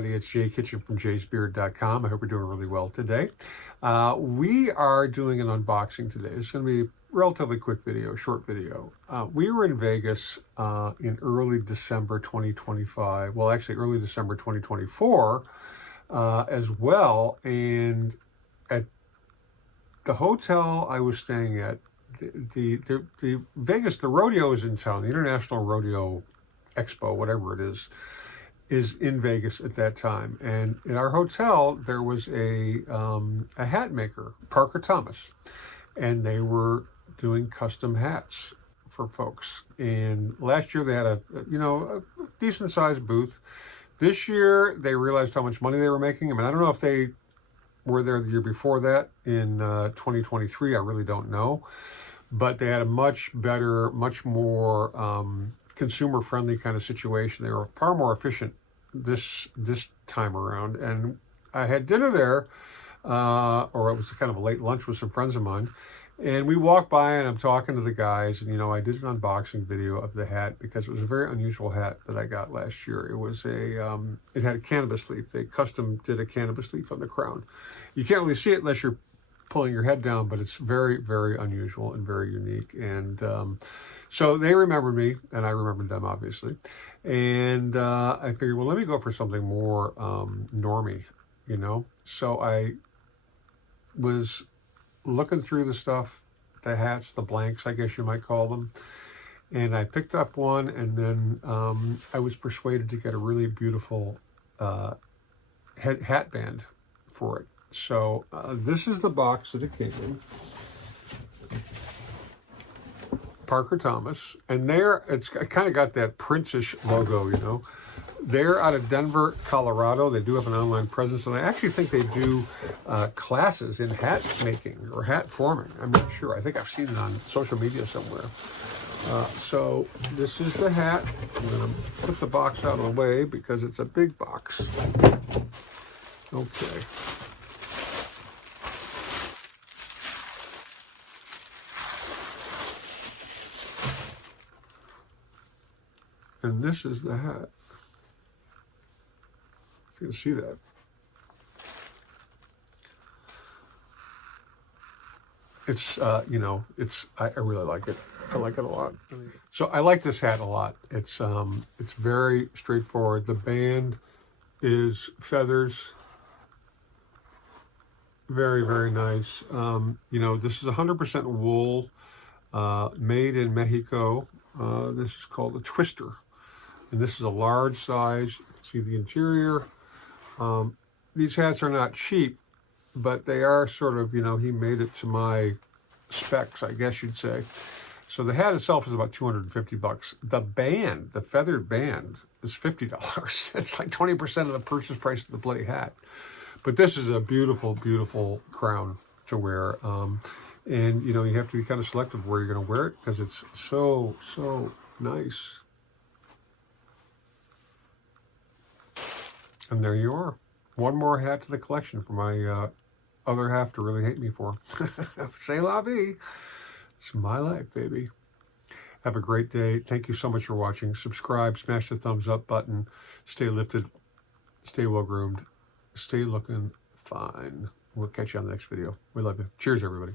everybody. It's Jay Kitchen from jaysbeard.com. I hope you're doing really well today. We are doing an unboxing today. It's going to be a relatively quick video, short video. We were in Vegas in early December 2025. Well, actually early December 2024 as well. And at the hotel I was staying at, the Vegas, the rodeo is in town, the International Rodeo Expo, whatever it is in Vegas at that time. And in our hotel, there was a hat maker, Parker Thomas, and they were doing custom hats for folks. And last year they had a decent sized booth. This year they realized how much money they were making. I mean, I don't know if they were there the year before that in 2023. I really don't know. But they had a much better, much more consumer-friendly kind of situation. They were far more efficient this time around. And I had dinner there, or it was kind of a late lunch with some friends of mine. And we walked by and I'm talking to the guys, and I did an unboxing video of the hat because it was a very unusual hat that I got last year. It was it had a cannabis leaf. They custom did a cannabis leaf on the crown. You can't really see it unless you're pulling your head down, but it's very, very unusual and very unique. And so they remembered me, and I remembered them, obviously. And I figured, well, let me go for something more normie, So I was looking through the stuff, the hats, the blanks, I guess you might call them. And I picked up one, and then I was persuaded to get a really beautiful hat band for it. So this is the box that it came in. Parker Thomas. And there, it's kind of got that Prince-ish logo, They're out of Denver, Colorado. They do have an online presence. And I actually think they do classes in hat making or hat forming. I'm not sure. I think I've seen it on social media somewhere. So this is the hat. I'm going to put the box out of the way because it's a big box. Okay. And this is the hat. If you can see that. It's, I really like it. I like it a lot. So I like this hat a lot. It's very straightforward. The band is feathers. Very, very nice. This is 100% wool, made in Mexico. This is called a twister. And this is a large size. You can see the interior. These hats are not cheap, but they are sort of, he made it to my specs, I guess you'd say. So the hat itself is about $250. The band, the feathered band, is $50. It's like 20% of the purchase price of the bloody hat. But this is a beautiful, beautiful crown to wear. And, you have to be kind of selective where you're going to wear it because it's so, so nice. And there you are. One more hat to the collection for my other half to really hate me for. C'est la vie. It's my life, baby. Have a great day. Thank you so much for watching. Subscribe, smash the thumbs up button. Stay lifted. Stay well groomed. Stay looking fine. We'll catch you on the next video. We love you. Cheers, everybody.